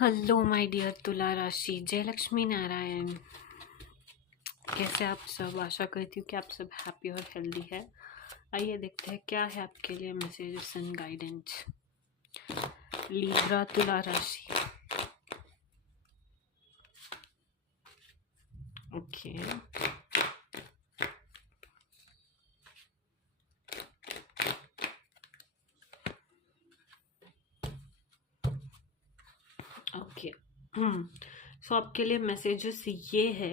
Hello my dear तुला राशि, जय लक्ष्मी नारायण। कैसे आप सब? आशा करती हूँ कि आप सब हैप्पी और हेल्दी है। आइए देखते हैं क्या है आपके लिए मैसेजेस एंड गाइडेंस। लिब्रा तुला राशि। Okay, okay. सो आपके लिए मैसेजेस ये है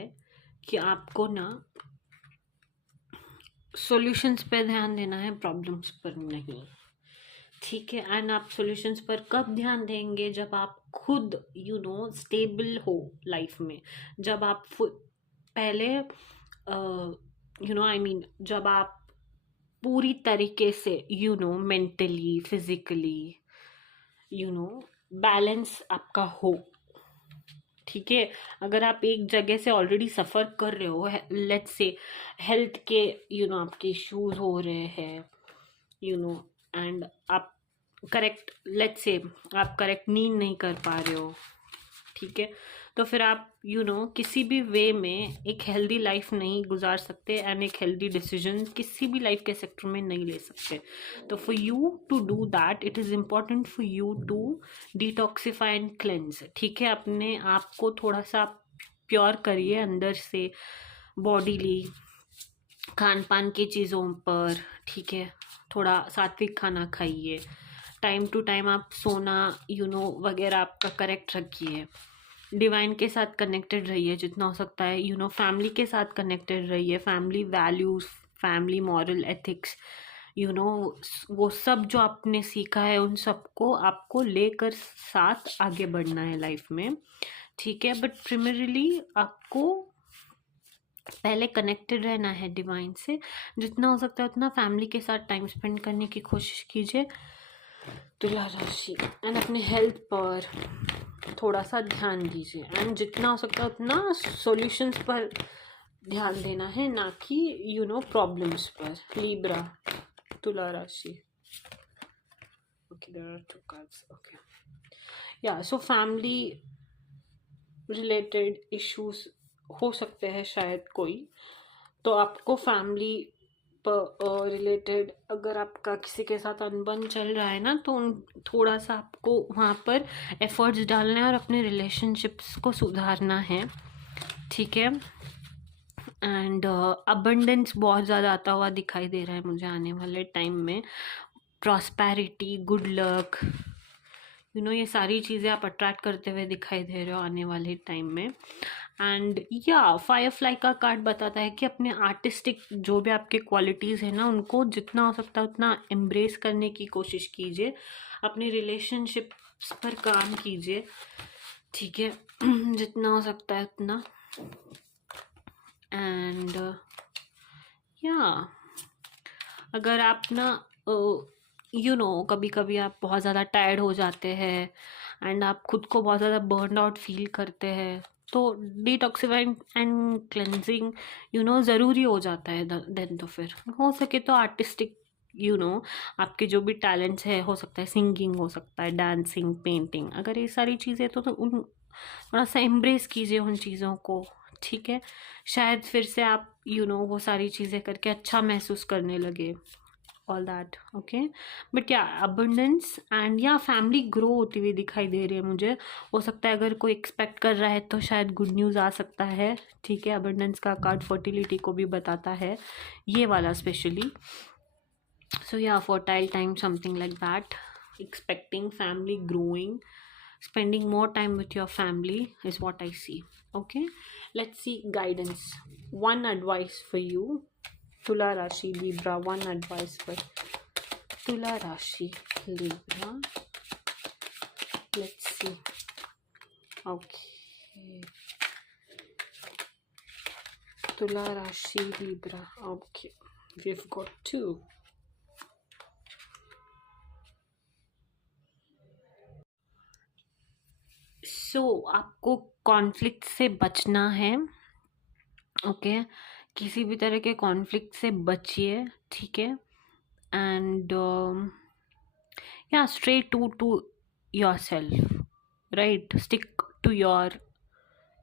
कि आपको ना सॉल्यूशंस पे ध्यान देना है, प्रॉब्लम्स पर नहीं। ठीक है। एंड आप सॉल्यूशंस पर कब ध्यान देंगे? जब आप खुद स्टेबल हो लाइफ में। जब आप पहले जब आप पूरी तरीके से mentally physically you know balance आपका हो। ठीक है। अगर आप एक जगह से ऑलरेडी सफर कर रहे हो, लेट्स से हेल्थ के आपके इश्यूज हो रहे हैं, यू नो एंड आप करेक्ट लेट्स से आप करेक्ट नींद नहीं कर पा रहे हो। ठीक है। तो फिर आप किसी भी वे में एक हेल्दी लाइफ नहीं गुजार सकते एंड एक हेल्दी डिसीजन किसी भी लाइफ के सेक्टर में नहीं ले सकते। तो for you to do that it is important for you to detoxify and cleanse. ठीक है। अपने आप को थोड़ा सा प्योर करिए अंदर से, बॉडीली, खान पान की चीज़ों पर। ठीक है। थोड़ा सात्विक खाना खाइए, टाइम टू टाइम आप सोना वगैरह आपका करेक्ट रखिए। डिवाइन के साथ कनेक्टेड रहिए जितना हो सकता है। फैमिली के साथ कनेक्टेड रहिए। Family values, family moral ethics, you know वो सब जो आपने सीखा है उन सबको आपको लेकर साथ आगे बढ़ना है लाइफ में। ठीक है। बट प्रिमरली आपको पहले कनेक्टेड रहना है डिवाइन से। जितना हो सकता है उतना फैमिली के साथ टाइम स्पेंड करने की कोशिश कीजिए तुला राशि। एंड अपने हेल्थ पर थोड़ा सा ध्यान दीजिए एंड जितना हो सकता है उतना सॉल्यूशंस पर ध्यान देना है, ना कि प्रॉब्लम्स पर। लिब्रा तुला राशि। Okay, there are two cards. Okay, या सो फैमिली रिलेटेड इश्यूज हो सकते हैं शायद कोई। तो आपको फैमिली रिलेटेड अगर आपका किसी के साथ अनबन चल रहा है ना, तो थोड़ा सा आपको वहाँ पर एफर्ट्स डालना है और अपने रिलेशनशिप्स को सुधारना है। ठीक है। एंड अबंडेंस बहुत ज़्यादा आता हुआ दिखाई दे रहा है मुझे आने वाले टाइम में। प्रॉस्पेरिटी, गुड लक, ये सारी चीज़ें आप अट्रैक्ट करते हुए दिखाई दे रहे हो आने वाले टाइम में। एंड या फायरफ्लाई का कार्ड बताता है कि अपने आर्टिस्टिक जो भी आपके क्वालिटीज़ हैं ना, उनको जितना हो सकता है उतना एम्ब्रेस करने की कोशिश कीजिए। अपनी रिलेशनशिप्स पर काम कीजिए। ठीक है। जितना हो सकता है उतना। एंड या अगर आप ना कभी कभी आप बहुत ज़्यादा टायर्ड हो जाते हैं एंड आप खुद को बहुत ज़्यादा बर्न आउट फील करते हैं, तो डिटॉक्सिफाइंग एंड क्लेंजिंग ज़रूरी हो जाता है। देन तो फिर हो सके तो आर्टिस्टिक आपके जो भी टैलेंट्स है, हो सकता है सिंगिंग, हो सकता है डांसिंग, पेंटिंग, अगर ये सारी चीज़ें तो उन थोड़ा सा एम्ब्रेस कीजिए उन चीज़ों को। ठीक है। शायद फिर से आप वो सारी चीज़ें करके अच्छा महसूस करने लगे। All that okay. बट या अबंडेंस एंड या फैमिली ग्रो होती हुई दिखाई दे रही है मुझे। हो सकता है अगर कोई एक्सपेक्ट कर रहा है तो शायद गुड न्यूज़ आ सकता है। ठीक है। अबंडेंस का कार्ड फर्टिलिटी को भी बताता है, ये वाला स्पेशली। सो या fertile time, something like that, expecting family growing, spending more time with your family is what I see. Okay, let's see guidance. One advice for you, Tula Rashi Libra. One advice for Tula Rashi Libra. Let's see. Okay, Tula Rashi Libra. Okay, we've got two. आपको conflict से बचना है। Okay, किसी भी तरह के conflict से बचिए। ठीक है। एंड या stray to yourself, right? Stick to your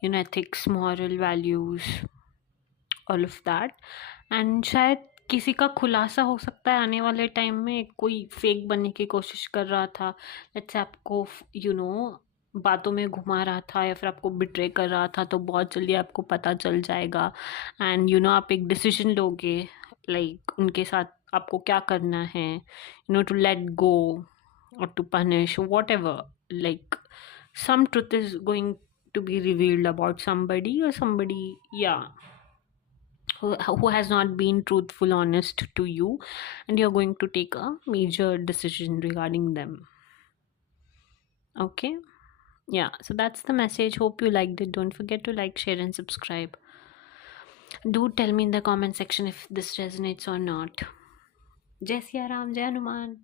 ethics, moral values, all of that. And शायद किसी का खुलासा हो सकता है आने वाले टाइम में, कोई फेक बनने की कोशिश कर रहा था, लेट्स से आपको बातों में घुमा रहा था या फिर आपको बिट्रे कर रहा था, तो बहुत जल्दी आपको पता चल जाएगा। एंड आप एक डिसीजन लोगे, लाइक उनके साथ आपको क्या करना है, टू लेट गो और to punish whatever, like some truth is going to be revealed about somebody or somebody, yeah, who has not been truthful, honest to you, and you're going to take a major decision regarding them. Okay, yeah, so that's the message. Hope you liked it. Don't forget to like, share and subscribe. Do tell me in the comment section if this resonates or not. Jai Siya Ram, Jai Hanuman.